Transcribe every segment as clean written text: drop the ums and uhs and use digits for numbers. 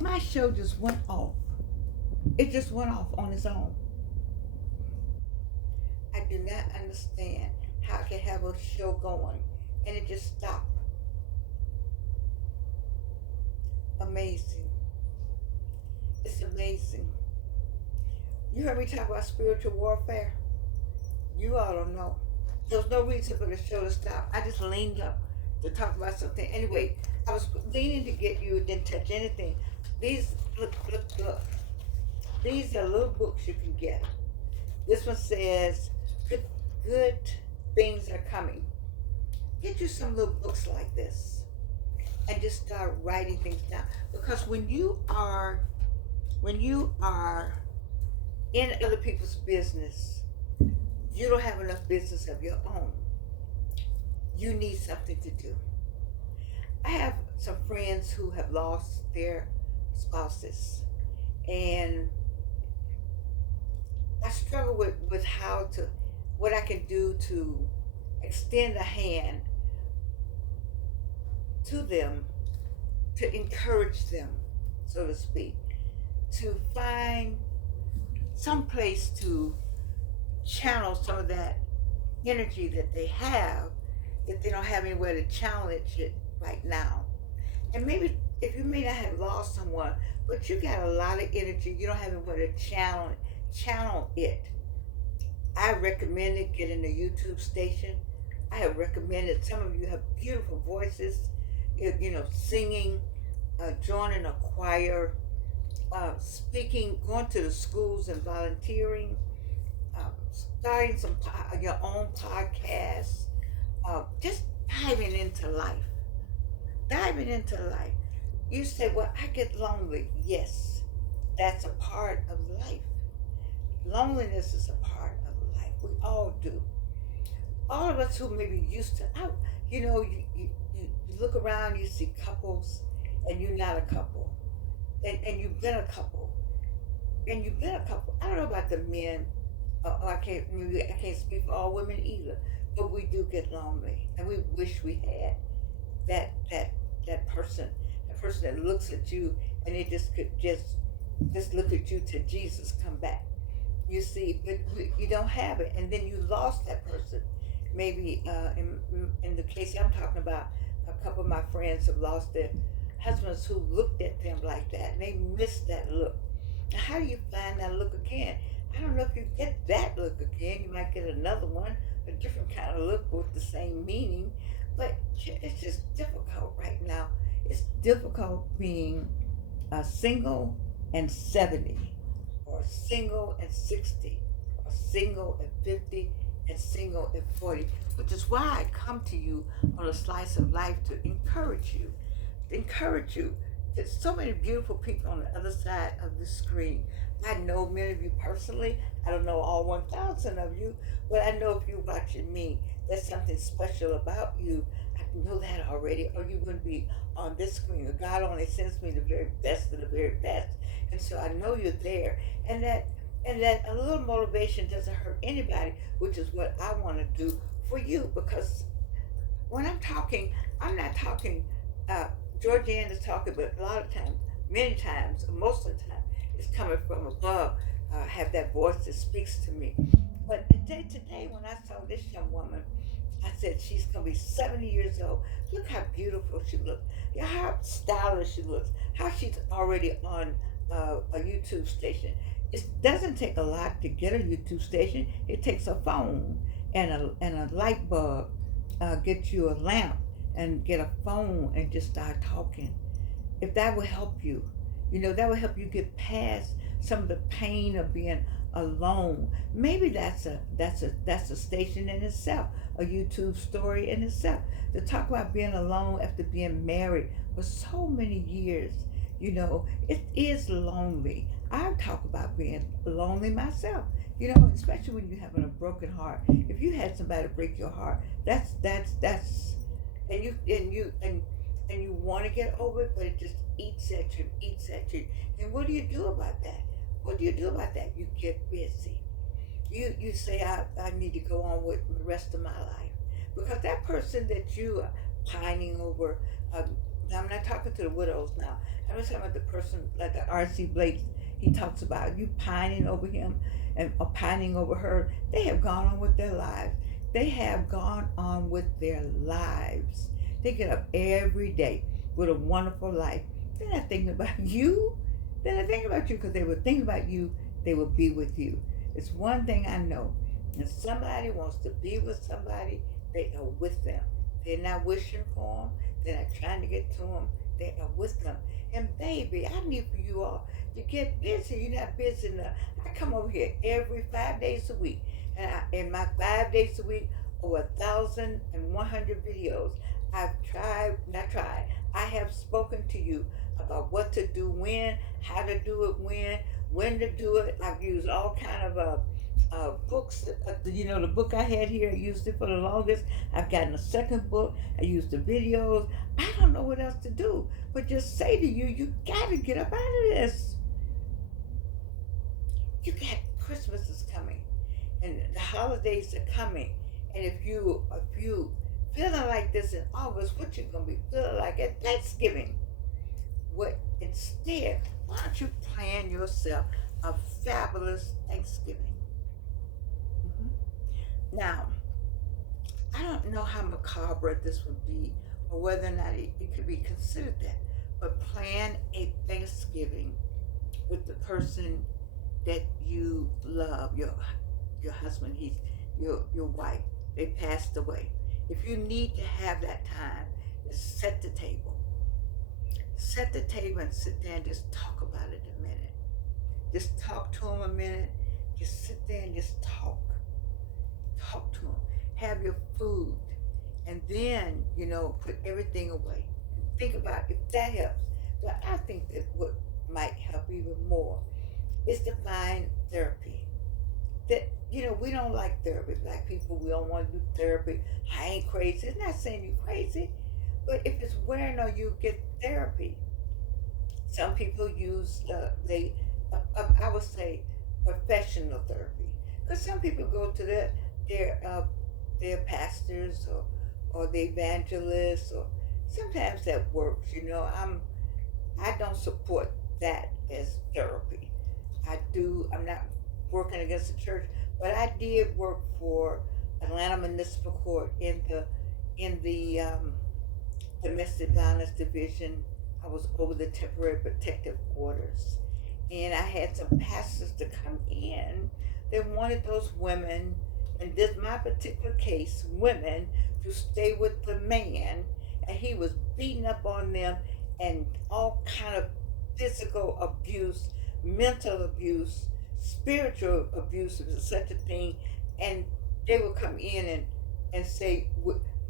My show just went off. It just went off on its own. I do not understand how I can have a show going and it just stopped. Amazing. It's amazing. You heard me talk about spiritual warfare? You all don't know. There was no reason for the show to stop. I just leaned up to talk about something. Anyway, I was leaning to get you, didn't touch anything. These, look, look, look. These are little books you can get. This one says, good, good things are coming. Get you some little books like this and just start writing things down. Because when you are in other people's business, you don't have enough business of your own. You need something to do. I have some friends who have lost their spouses, and I struggle with what I can do to extend a hand to them, to encourage them, so to speak, to find some place to channel some of that energy that they have, if they don't have anywhere to challenge it right now. And maybe if you may not have lost someone, but you got a lot of energy, you don't have anywhere to channel it. I recommended getting a YouTube station. I have recommended, some of you have beautiful voices, singing, joining a choir, speaking, going to the schools and volunteering, starting your own podcasts, just diving into life. Diving into life. You say, well, I get lonely. Yes, that's a part of life. Loneliness is a part of life. We all do. All of us who may be used to, you look around, you see couples, and you're not a couple. And you've been a couple. And you've been a couple. I don't know about the men. I can't speak for all women either. But we do get lonely, and we wish we had that that that person that looks at you, and they just could just look at you till Jesus come back. You see, but you don't have it, and then you lost that person. Maybe in the case I'm talking about, a couple of my friends have lost their husbands who looked at them like that, and they missed that look. Now, how do you find that look again? I don't know if you get that look again. You might get another one, a different kind of look with the same meaning, but it's just difficult right now. It's difficult being single and 70, or single and 60, or single and 50, and single and 40, which is why I come to you on a slice of life to encourage you. Encourage you. There's so many beautiful people on the other side of the screen. I know many of you personally. I don't know all 1,000 of you, but I know if you're watching me, there's something special about you. I know that already, or you wouldn't be on this screen. God only sends me the very best of the very best, and so I know you're there, and that a little motivation doesn't hurt anybody, which is what I want to do for you. Because when I'm talking, I'm not talking. Uh, Georgianne is talking, but a lot of times, many times, most of the time, it's coming from above. Have that voice that speaks to me. But today, when I saw this young woman, I said she's gonna be 70 years old. Look how beautiful she looks. Yeah, how stylish she looks. How she's already on a YouTube station. It doesn't take a lot to get a YouTube station. It takes a phone and a light bulb. Get you a lamp and get a phone and just start talking. If that will help you, that will help you get past some of the pain of being alone. Maybe that's a station in itself, a YouTube story in itself, to talk about being alone after being married for so many years. It is lonely. I talk about being lonely myself. Especially when you're having a broken heart. If you had somebody break your heart, that's and you want to get over it, but it just eats at you. And what do you do about that? What do you do about that? You get busy. You say, I need to go on with the rest of my life, because that person that you are pining over, uh, Now, I'm not talking to the widows now. I'm just talking about the person like the R.C. Blake. He talks about you pining over him and pining over her. They have gone on with their lives. They have gone on with their lives. They get up every day with a wonderful life. They're not thinking about you. They're not thinking about you because they would think about you. They will be with you. It's one thing I know. If somebody wants to be with somebody, they are with them. They're not wishing for them. They're not trying to get to them. They are with them. And baby, I need for you all to get busy. You're not busy enough. I come over here every 5 days a week. And in my 5 days a week, over 1,100 videos. I have spoken to you about what to do when, how to do it when to do it. I've used all kind of books. The book I had here, I used it for the longest. I've gotten a second book. I used the videos. I don't know what else to do, but just say to you, you got to get up out of this. You got Christmas is coming, and the holidays are coming, and if you feeling like this in August, what you gonna be feeling like at Thanksgiving? What instead? Why don't you plan yourself a fabulous Thanksgiving? Now, I don't know how macabre this would be, or whether or not it could be considered that, but plan a Thanksgiving with the person that you love, your husband, your wife. They passed away. If you need to have that time, just set the table. Set the table and sit there and just talk about it a minute. Just talk to him a minute. Just sit there and just talk. Talk to him. Have your food. And then, put everything away. Think about if that helps. But I think that what might help even more is to find therapy. That, we don't like therapy. Black people, we don't want to do therapy. I ain't crazy. It's not saying you're crazy. But if it's wearing on you, get therapy. Some people use, I would say, professional therapy. Because some people go to their pastors or the evangelists, or sometimes that works. I don't support that as therapy. I'm not working against the church, but I did work for Atlanta Municipal Court in the domestic violence division. I was over the temporary protective orders, and I had some pastors to come in. They wanted those women, in this my particular case, women, to stay with the man, and he was beating up on them and all kind of physical abuse, mental abuse, spiritual abuse, if there's such a thing. And they would come in and say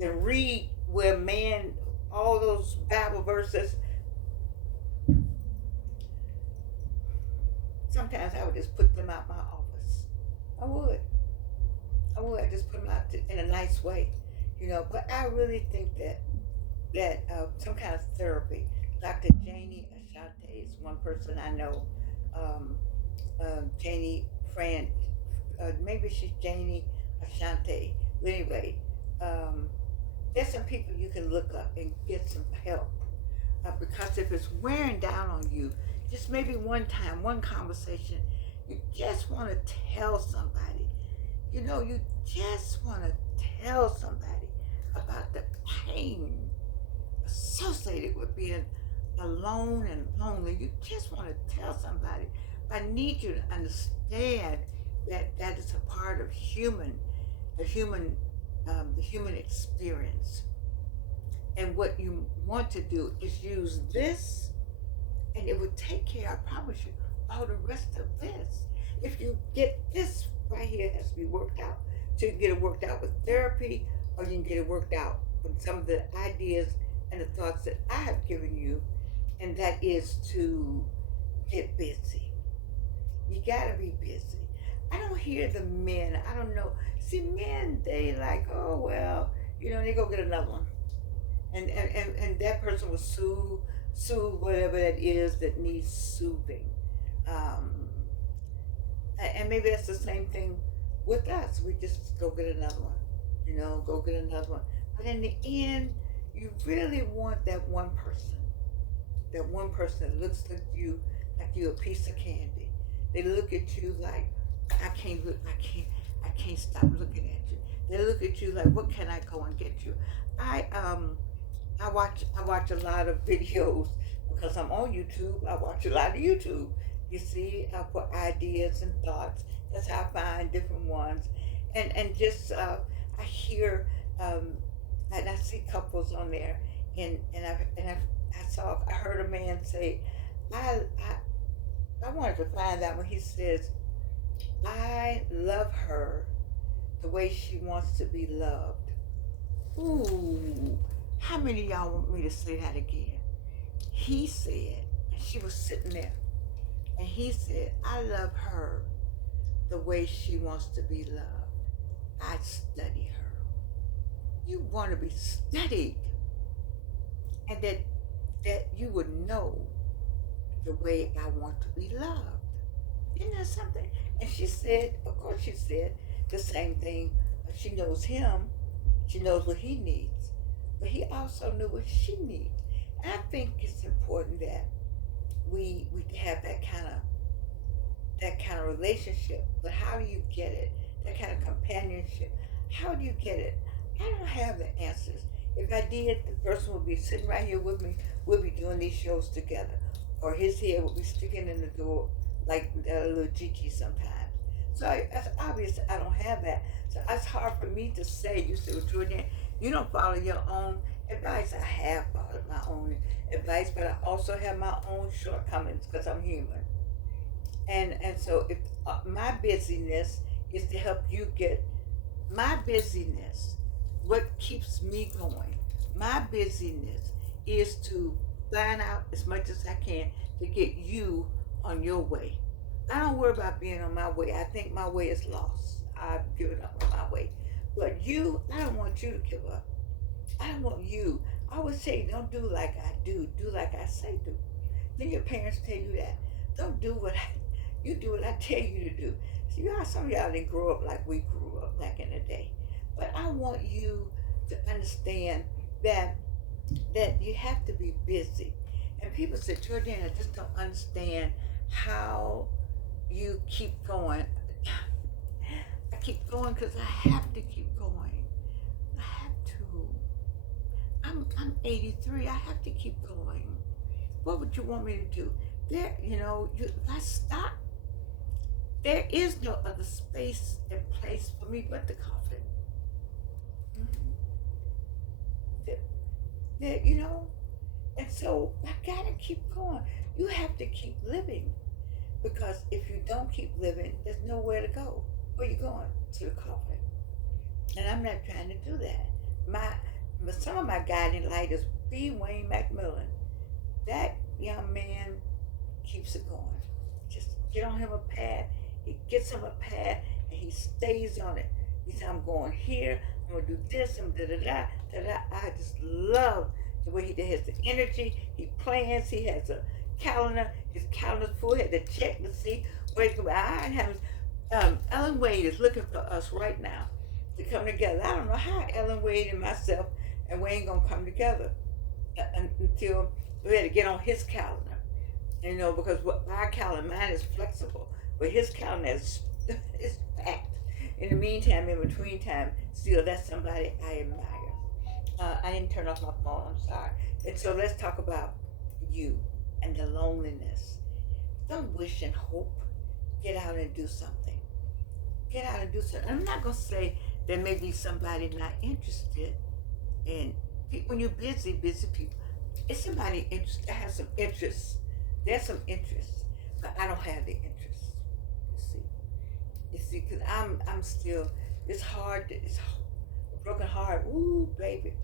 and read where man, all those Bible verses. Sometimes I would just put them out my office. I would just put them out in a nice way, But I really think that some kind of therapy. Dr. Janie Ashante is one person I know. Janie Fran, maybe she's Janie Ashante. But anyway, there's some people you can look up and get some help. Because if it's wearing down on you, just maybe one time, one conversation, you just want to tell somebody. You just want to tell somebody about the pain associated with being alone and lonely. You just want to tell somebody. I need you to understand that is a part of the human experience. And what you want to do is use this, and it will take care, I promise you, all the rest of this. If you get this right here, it has to be worked out. So you can get it worked out with therapy, or you can get it worked out with some of the ideas and the thoughts that I have given you, and that is to get busy. You gotta be busy. I don't hear the men. I don't know. See, men, they like, oh well, they go get another one, and that person will sue whatever that is that needs soothing. And maybe that's the same thing with us. We just go get another one, go get another one. But in the end, you really want that one person that one person that looks at you like you're a piece of candy. They look at you like I can't stop looking at you. They look at you like, what can I go and get you? I I watch a lot of videos because I'm on YouTube. I watch a lot of YouTube. You see, I put ideas and thoughts. That's how I find different ones, and just I hear um, and I see couples on there, I heard a man say, I I wanted to find out when he says, I love her the way she wants to be loved. Ooh, how many of y'all want me to say that again? He said, and she was sitting there, and he said, I love her the way she wants to be loved. I study her. You want to be studied, and that you would know the way I want to be loved. Isn't that something? And she said, of course, she said the same thing. She knows him, she knows what he needs, but he also knew what she needs. And I think it's important that we have that kind of relationship. But how do you get it? That kind of companionship. How do you get it? I don't have the answers. If I did, the person would be sitting right here with me. We'll be doing these shows together, or his head would be sticking in the door like a little Gigi sometimes. So it's obvious I don't have that. So it's hard for me to say. You say, well, Jordan, you don't follow your own advice. I have followed my own advice, but I also have my own shortcomings because I'm human. And so if my busyness is to help you get my busyness, what keeps me going, my busyness is to find out as much as I can to get you on your way. I don't worry about being on my way. I think my way is lost. I've given up on my way. But you, I don't want you to give up. I don't want you. I always say, don't do like I do like I say do. Then your parents tell you that. Don't do what I, you do what I tell you to do. See, you know, some of y'all didn't grow up like we grew up back in the day. But I want you to understand that you have to be busy. And people say, Jordan, I just don't understand how you keep going. I keep going because I have to keep going. I have to. I'm 83. I have to keep going. What would you want me to do? There, if I stop, there is no other space and place for me but the coffin. Mhm. There. And so I gotta keep going. You have to keep living because if you don't keep living, there's nowhere to go. Where you going? To the coffin. And I'm not trying to do that. Some of my guiding light is B. Wayne McMillan. That young man keeps it going. Just get on him a path. He gets him a path and he stays on it. He said, I'm going here, I'm gonna do this, I'm da da da da da. I just love the way he has the energy, he plans, he has a calendar, his calendar's full, he had to check to see where he's going. I have Ellen Wade is looking for us right now to come together. I don't know how Ellen Wade and myself and Wayne gonna come together until we had to get on his calendar. Because our calendar, mine is flexible, but his calendar is packed. In the meantime, in between time, still that's somebody I admire. I didn't turn off my phone, I'm sorry. And so let's talk about you and the loneliness. Don't wish and hope. Get out and do something. Get out and do something. I'm not going to say there may be somebody not interested in, when you're busy people. It's somebody that has some interest. There's some interest, but I don't have the interest. You see, because I'm still. It's hard. It's a broken heart. Ooh, baby,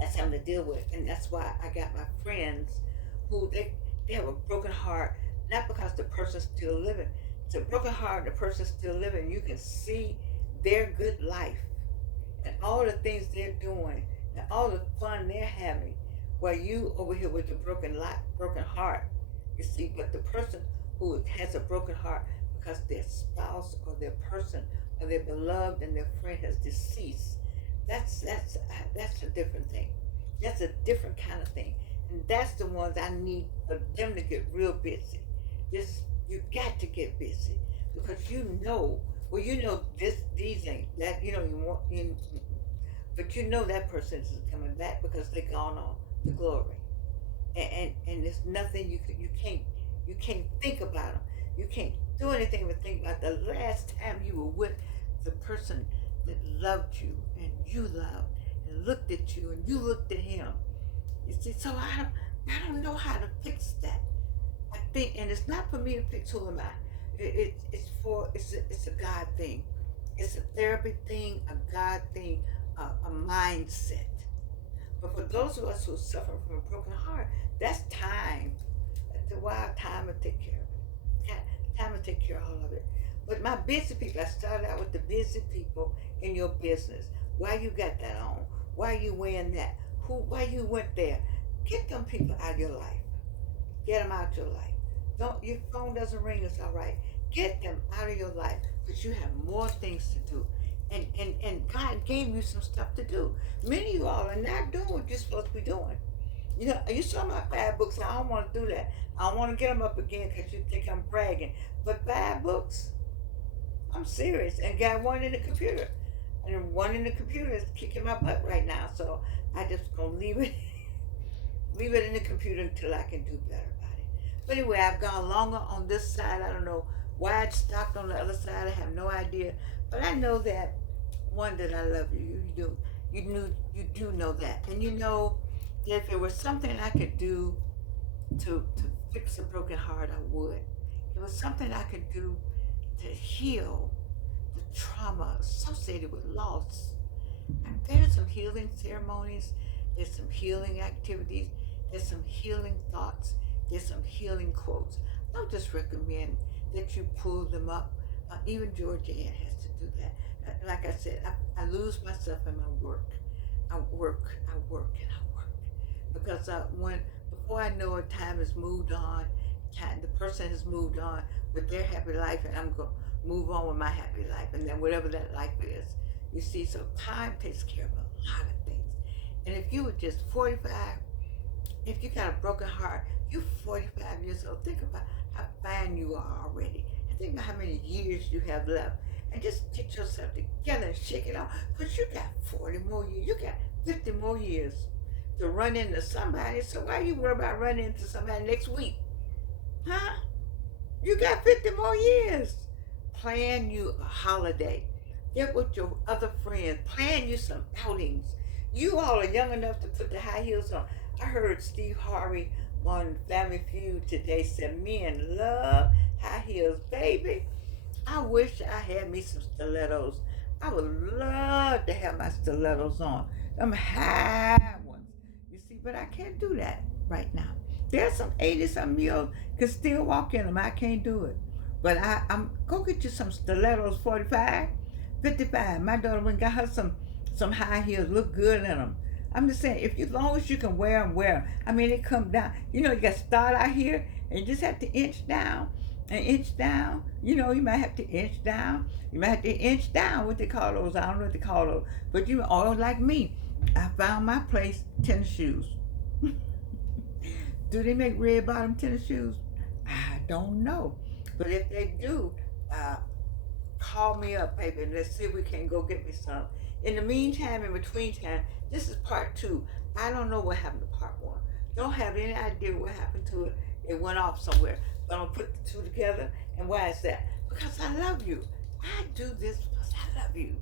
that's something to deal with, and that's why I got my friends who they have a broken heart, not because the person's still living. It's a broken heart. The person's still living. You can see their good life and all the things they're doing and all the fun they're having, while you over here with the broken heart. You see, but the person who has a broken heart because their spouse or their person or their beloved and their friend has deceased, that's a different thing. That's a different kind of thing. And that's the ones I need for them to get real busy. Just you got to get busy because well, these ain't that you want but that person isn't coming back because they gone on the glory, and there's nothing you can't think about them. You can't do anything but think about the last time you were with the person that loved you and you loved and looked at you and you looked at him. You see, so I don't know how to fix that. I think, and it's not for me to fix who am I. It's a God thing. It's a therapy thing, a God thing, a mindset. But for those of us who suffer from a broken heart, that's time. That's a wild time to take care of it. Time to take care of all of it. But my busy people, I started out with the busy people in your business. Why you got that on? Why you wearing that? Why you went there? Get them people out of your life. Get them out your life. Don't Your phone doesn't ring, it's all right. Get them out of your life because you have more things to do. And God gave you some stuff to do. Many of you all are not doing what you're supposed to be doing. You saw my 5 books. I don't want to do that. I don't want to get them up again because you think I'm bragging. But 5 books, I'm serious. And got one in the computer. And one in the computer is kicking my butt right now. So I just gonna leave it in the computer until I can do better about it. But anyway, I've gone longer on this side. I don't know why it stopped on the other side. I have no idea. But I know that that I love you. You do know that. And you know that if there was something I could do to fix a broken heart, I would. It was something I could do to heal the trauma associated with loss. And there's some healing ceremonies, there's some healing activities, there's some healing thoughts, there's some healing quotes. I'll just recommend that you pull them up. Even Georgianne has to do that. Like I said, I lose myself in my work. I work, and I work. Because before I know it, time has moved on. The person has moved on with their happy life, and I'm going to move on with my happy life, and then whatever that life is. You see, so time takes care of a lot of things. And if you were just 45, if you got a broken heart, you're 45 years old, think about how fine you are already. And think about how many years you have left. And just get yourself together and shake it off. Because you got 40 more years. You got 50 more years to run into somebody. So why you worry about running into somebody next week? Huh? You got 50 more years. Plan you a holiday. Get with your other friends. Plan you some outings. You all are young enough to put the high heels on. I heard Steve Harvey on Family Feud today said men love high heels, baby. I wish I had me some stilettos. I would love to have my stilettos on. Them high ones. You see, but I can't do that right now. There's some 80-something-year-olds can still walk in them. I can't do it. But I'm go get you some stilettos, 45, 55. My daughter went and got her some high heels, look good in them. I'm just saying, as long as you can wear them, wear them. I mean, they come down. You got to start out here and you just have to inch down and inch down. You might have to inch down. You might have to inch down, what they call those. I don't know what they call those. But all like me, I found my place, tennis shoes. Do they make red bottom tennis shoes? I don't know. But if they do, call me up, baby, and let's see if we can go get me some. In the meantime, in between time, this is part 2. I don't know what happened to part 1. Don't have any idea what happened to it. It went off somewhere. But I'm going to put the 2 together. And why is that? Because I love you. I do this because I love you.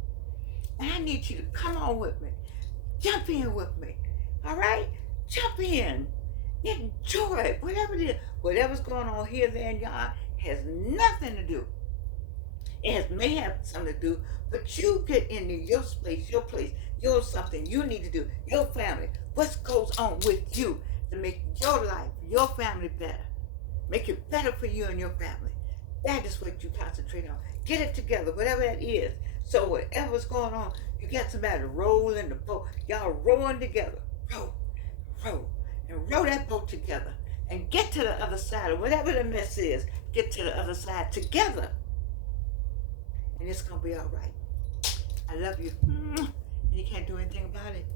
And I need you to come on with me. Jump in with me. All right? Jump in. Enjoy it. Whatever it is. Whatever's going on here, there, and y'all has nothing to do. It may have something to do, but you get into your space, your place, your something you need to do, your family. What goes on with you to make your life, your family better? Make it better for you and your family. That is what you concentrate on. Get it together, whatever that is. So whatever's going on, you got somebody to roll in the boat. Y'all rowing together. Row, and row that boat together. And get to the other side, or whatever the mess is, get to the other side together. And it's going to be all right. I love you. And you can't do anything about it.